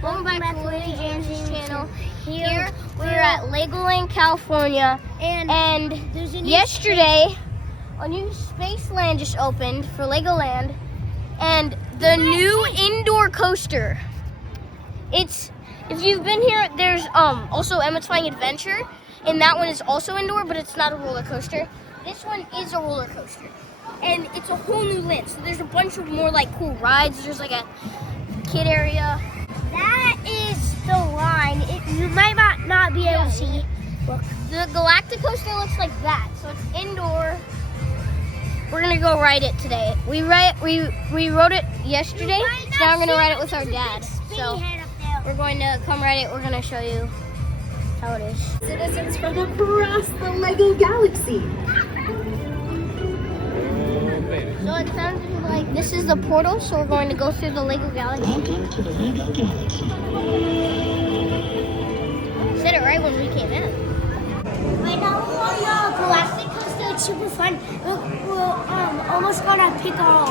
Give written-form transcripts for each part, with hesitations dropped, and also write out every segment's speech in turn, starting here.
Welcome back to Lily James's channel. Here we're at Legoland, California, and yesterday a new Spaceland just opened for Legoland, and the new indoor coaster. If you've been here, there's also Emmett's Flying Adventure, and that one is also indoor, but it's not a roller coaster. This one is a roller coaster, and it's a whole new land. So there's a bunch of more like cool rides. There's like a kid area. That is the line. You might not be able to see. Look, the Galacticoaster looks like that. So it's indoor. We're gonna go ride it today. We rode it yesterday. So now we're gonna ride it with our dad. So we're going to come ride it. We're gonna show you how it is. Citizens from across the Lego galaxy. So it sounds like this is the portal, so we're going to go through the Lego Galaxy. Welcome to the Lego Galaxy. Said it right when we came in. Right now we're on the Galacticoaster. It's super fun. We're almost gonna pick our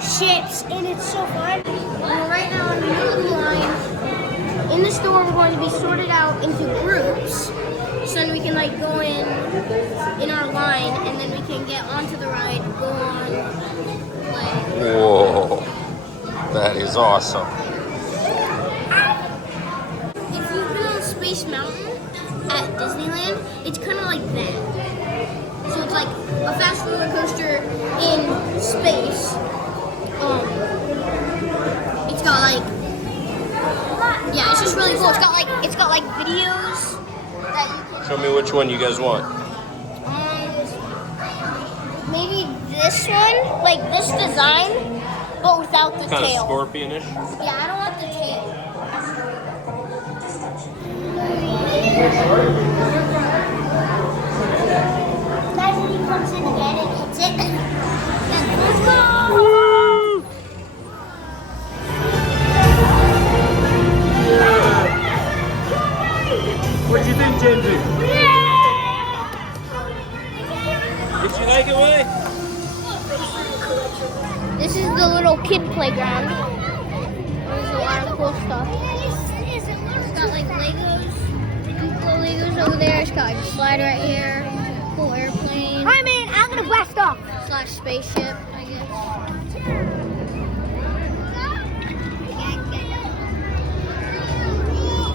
ships, and it's so fun. And right now on the new line, in the store we're going to be sorted out into groups, so then we can like go in our line, and then we can get onto the ride, go on, play. Whoa, that is awesome. If you've been on Space Mountain at Disneyland, it's kind of like that. So it's like a fast roller coaster in space. It's got like, yeah, it's just really cool. It's got like videos that you can. Show me which one you guys want. Maybe this one, like this design, but without the Kind of tail. scorpionish. Yeah, I don't want the tail. Imagine he comes in again and hits it. And let's go! What do you think, Jamesy? Did you like it, Way? This is the little kid playground. There's a lot of cool stuff. It's got like Legos, duplo Legos over there. It's got like a slide right here, cool airplane. Alright, man, I'm gonna blast off. / spaceship, I guess.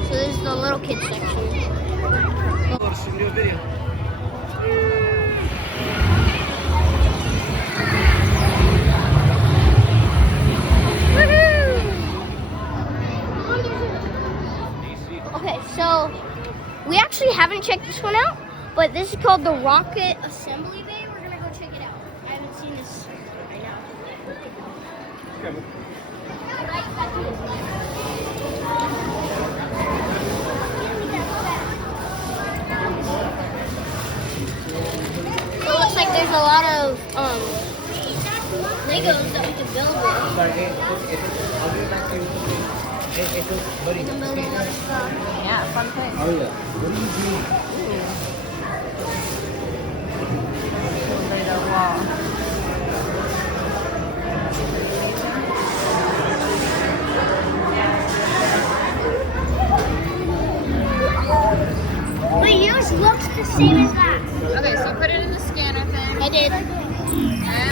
So this is the little kid section. Let's do a video. Okay, so we actually haven't checked this one out, but this is called the Rocket Assembly Bay. We're gonna go check it out. I haven't seen this right now. So it looks like there's a lot of Legos that we can build with. We can build a lot of stuff. Yeah, fun thing. Oh yeah. What do you do? Lego wall. But yours looks the same as that. Okay, so put it in the scanner thing. I did. And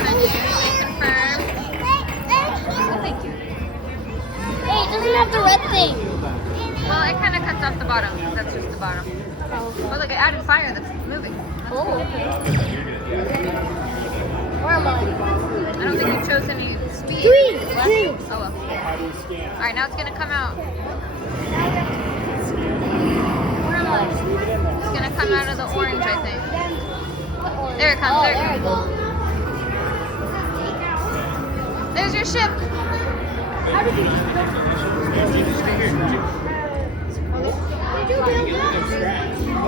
then you confirm. Oh, thank you. Hey, it doesn't have the red thing. Well, it kind of cuts off the bottom. That's just the bottom. Oh, look, it added fire that's moving. That's Oh. cool. Where am I? I don't think you chose any speed. Green. Left? Green. Oh, well. Alright, now it's going to come out. Where am I? It's going to come out of the orange, I think. There it comes. Oh, there there it we comes. go. There's your ship. How did you Just stay here. build that?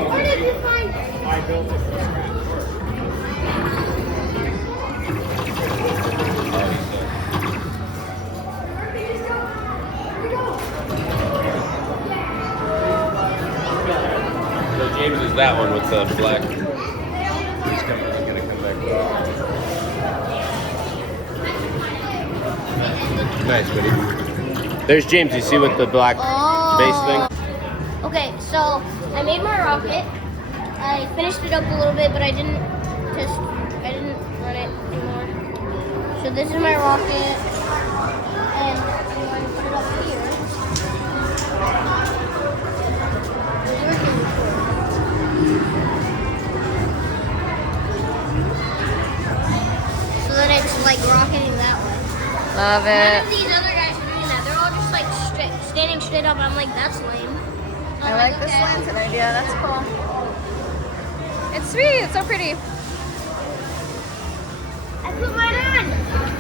Where did you find it? I built it from scratch. So James is that one with the black. He's gonna come back. Nice, buddy. There's James. You see with the black base thing? Okay, so I made my rocket. I finished it up a little bit, but I didn't run it anymore. So this is my rocket, and I'm going to put it up here. It's working before. So that it's like rocketing that way. Love None it. of these other guys are doing that. They're all just like standing straight up. I'm like, that's lame. So I I'm like this okay. lantern idea. That's cool. It's sweet. It's so pretty. I put mine on.